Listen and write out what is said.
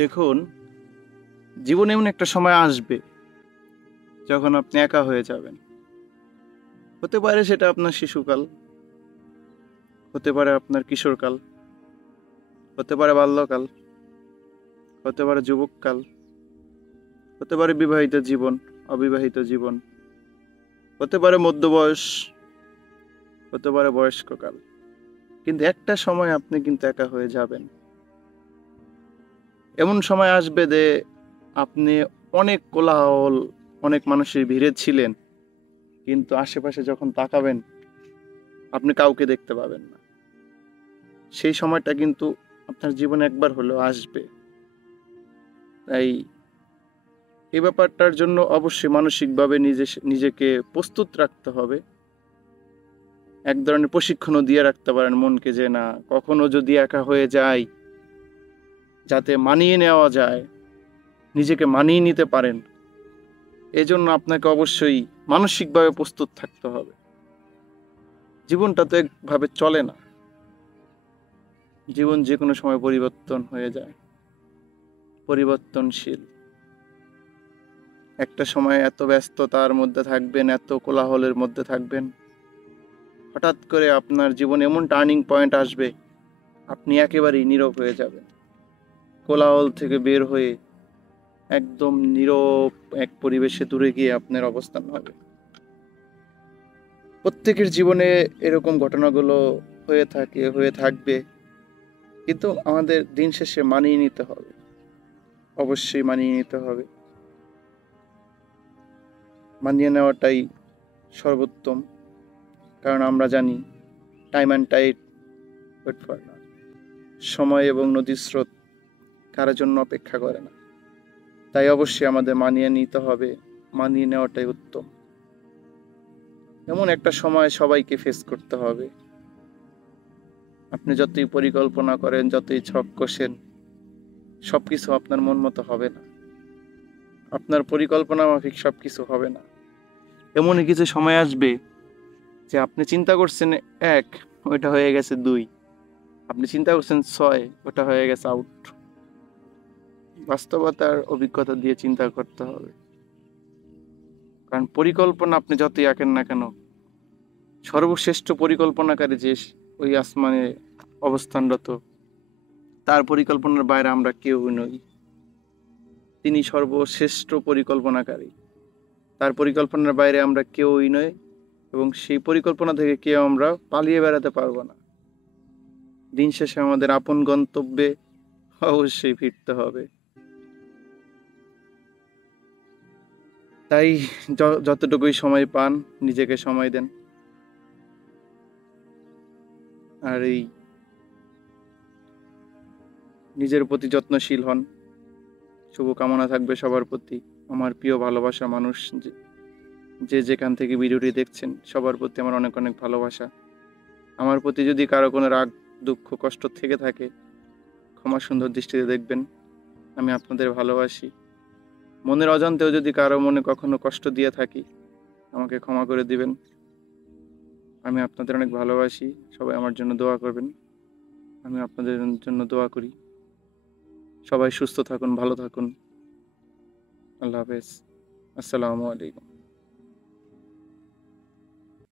দেখুন, জীবনে এমন একটা সময় আসবে যখন আপনি একা হয়ে যাবেন। হতে পারে সেটা আপনার শিশুকাল, হতে পারে আপনার কিশোরকাল, হতে পারে বাল্যকাল, হতে পারে যুবককাল, হতে পারে বিবাহিত জীবন, অবিবাহিত জীবন, হতে পারে মধ্যবয়স, হতে পারে বয়স্ককাল। কিন্তু একটা সময় আপনি কিন্তু একা হয়ে যাবেন। এমন সময় আসবে যে আপনি অনেক কোলাহল, অনেক মানুষের ভিড়ে ছিলেন, কিন্তু আশেপাশে যখন তাকাবেন আপনি কাউকে দেখতে পাবেন না। সেই সময়টা কিন্তু আপনার জীবনে একবার হলেও আসবে। তাই এই ব্যাপারটার জন্য অবশ্যই মানসিকভাবে নিজেকে প্রস্তুত রাখতে হবে। এক ধরনের প্রশিক্ষণও দিয়ে রাখতে পারেন মনকে, যে না, কখনো যদি একা হয়ে যায় যাতে মানিয়ে নেওয়া যায়, নিজেকে মানিয়ে নিতে পারেন। এজন্য আপনাকে অবশ্যই মানসিকভাবে প্রস্তুত থাকতে হবে। জীবনটা তো একভাবে চলে না, জীবন যে কোনো সময় পরিবর্তন হয়ে যায়, পরিবর্তনশীল। একটা সময় এত ব্যস্ততার মধ্যে থাকবেন, এত কোলাহলের মধ্যে থাকবেন, হঠাৎ করে আপনার জীবনে এমন টার্নিং পয়েন্ট আসবে, আপনি একেবারেই নীরব হয়ে যাবেন। কোলাহল থেকে বের হয়ে একদম নীরব এক পরিবেশে দূরে গিয়ে আপনার অবস্থান হবে। প্রত্যেকের জীবনে এরকম ঘটনাগুলো হয়ে থাকবে, কিন্তু আমাদের দিন শেষে মানিয়ে নিতে হবে, অবশ্যই মানিয়ে নিতে হবে। মানিয়ে নেওয়াটাই সর্বোত্তম, কারণ আমরা জানি time and tide wait for না। সময় এবং নদীর স্রোত কারোর জন্য অপেক্ষা করে না। তাই অবশ্যই আমাদের মানিয়ে নিতে হবে, মানিয়ে নেওয়াটাই উত্তম। এমন একটা সময় সবাইকে ফেস করতে হবে। আপনি যতই পরিকল্পনা করেন, যতই ছক কষেন, সবকিছু আপনার মন মতো হবে না, আপনার পরিকল্পনা মাফিক সবকিছু হবে না। এমনই কিছু সময় আসবে যে আপনি চিন্তা করছেন এক, ওইটা হয়ে গেছে দুই, আপনি চিন্তা করছেন ছয়, ওটা হয়ে গেছে আউট। বাস্তবতার অভিজ্ঞতা দিয়ে চিন্তা করতে হবে, কারণ পরিকল্পনা আপনি যতই আঁকেন না কেন, সর্বশ্রেষ্ঠ পরিকল্পনাকারী যে ওই আসমানে অবস্থানরত, তার পরিকল্পনার বাইরে আমরা কেউ নই। তিনি সর্বশ্রেষ্ঠ পরিকল্পনাকারী, তার পরিকল্পনার বাইরে আমরা কেউই নই, এবং সেই পরিকল্পনা থেকে কেউ আমরা পালিয়ে বেড়াতে পারবো না। দিন শেষে আমাদের আপন গন্তব্যে অবশ্যই ফিরতে হবে। তাই যতটুকুই সময় পান নিজেকে সময় দেন, আর এই নিজের প্রতি যত্নশীল হন। শুভকামনা থাকবে সবার প্রতি। আমার প্রিয় ভালোবাসা মানুষ যে যেখান থেকে ভিডিওটি দেখছেন, সবার প্রতি আমার অনেক অনেক ভালোবাসা। আমার প্রতি যদি কারো কোনো রাগ, দুঃখ, কষ্ট থেকে থাকে, ক্ষমা সুন্দর দৃষ্টিতে দেখবেন। আমি আপনাদের ভালোবাসি। মনের অজান্তেও যদি কারো মনে কখনো কষ্ট দিয়ে থাকি, আমাকে ক্ষমা করে দিবেন। আমি আপনাদের অনেক ভালোবাসি। সবাই আমার জন্য দোয়া করবেন। আমি আপনাদের জন্য দোয়া করি। সবাই সুস্থ থাকুন, ভালো থাকুন। আল্লাহ হাফেজ। আসসালামু আলাইকুম।